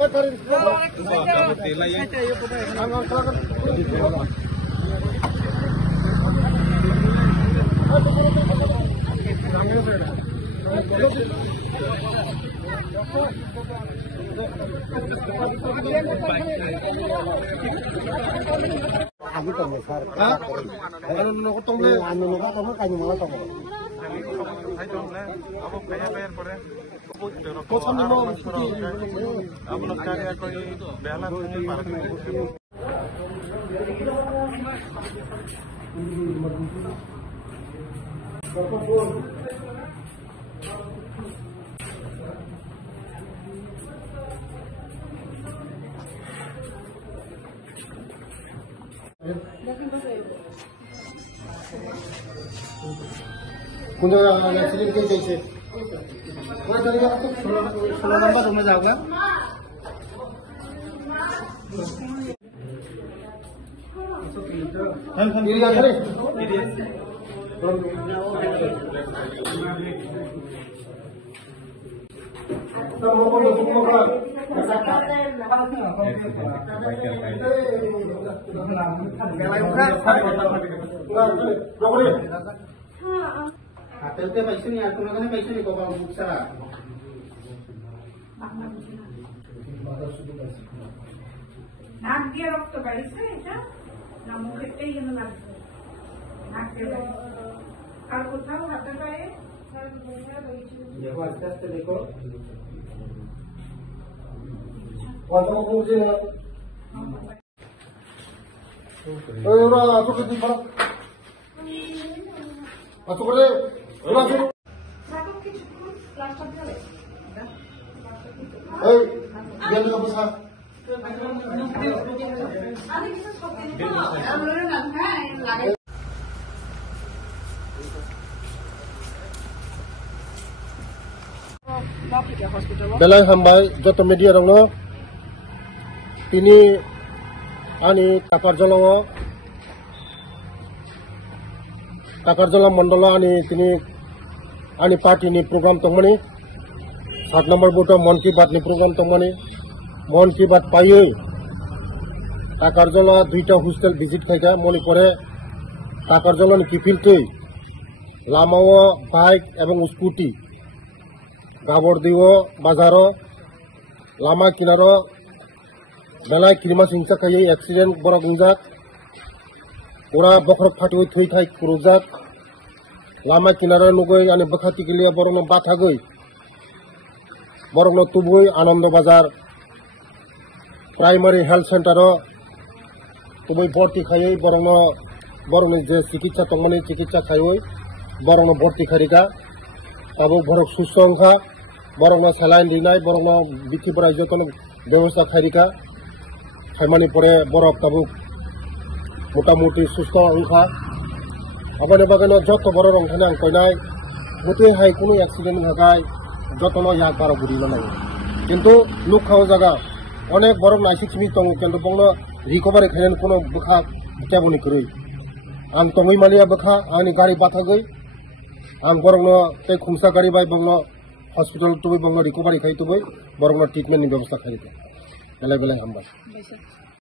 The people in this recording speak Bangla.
Agi tong sar. Anu noko tong le, anu noko tong kanyu mala tong. Hai tong le, abo bayar pore. Ko samne mo Abo log karya koi bela thane par. कुंडा एक्सीडेंट के जैसे वहाँ चलेगा तो 16 नंबर रूम में जाओगे मेरी गाड़ी है Hotelnya पैसे नहीं आते लोगों ने पैसे नहीं कोपा बुक्सा नाक दिया रक्त बारिश है क्या ना मुझे कहीं ये ना नाक के और कुछ ना होता है देखो आस्ते देखो कौन सा मुझे ओए ओरा तो कितनी बड़ा तो करे ओरा से ए ये ना बसा Belai hambai joto media dong lo, ini ani Takarjala Mandala ani tini ani party ni program tongmani 7 number buto Mon Ki Baat ni program tongmani Mon Ki Baat paiyoi Takarjala duita hostel visit khaika moni pore Takarjala ni kifil tui lamao bike ebong scooty gabor diwo bazaro lama kinaro belai kirima singsa khayi accident borok injak ora bokrok phatoi thoi thai kurujak lama kinara nugoi ani bakhati kiliya borokno bathagoi borokno tuboi Anand Bazar primary health center o tuboi bhorti khayoi borokno je chikitsa tongmani chikitsa khayoi borokno bhorti kharika tabo borok susto ongkha borokno saline dinai borokno bikhi borai jotono ব্যবস্থা kharika khaimani pore borok tabo মোটামুটি সুস্থ অংশা আবার বাগানো যত বড় রং থানা কইনাই গতি হাই কোনো অ্যাক্সিডেন্ট থাকায় যতন ইয়াক বারো ঘুরিল নাই কিন্তু লুক খাওয়া জায়গা অনেক বড় নাইসিক মিনিট দङ কিন্তু বংনো রিকভারি খাইলেন কোনো বখা কেবনি করি আং তङै মালিয়া বখা आंनि गाड़ी बाथागै आं बरंनो ते खुमसा गाड़ी बाय बंगनो हॉस्पिटल तुबै बंगनो रिकभारी खाइ तुबै बरंनो ट्रिटमेन्टनि व्यवस्था खाइ बेले बेले हामबाय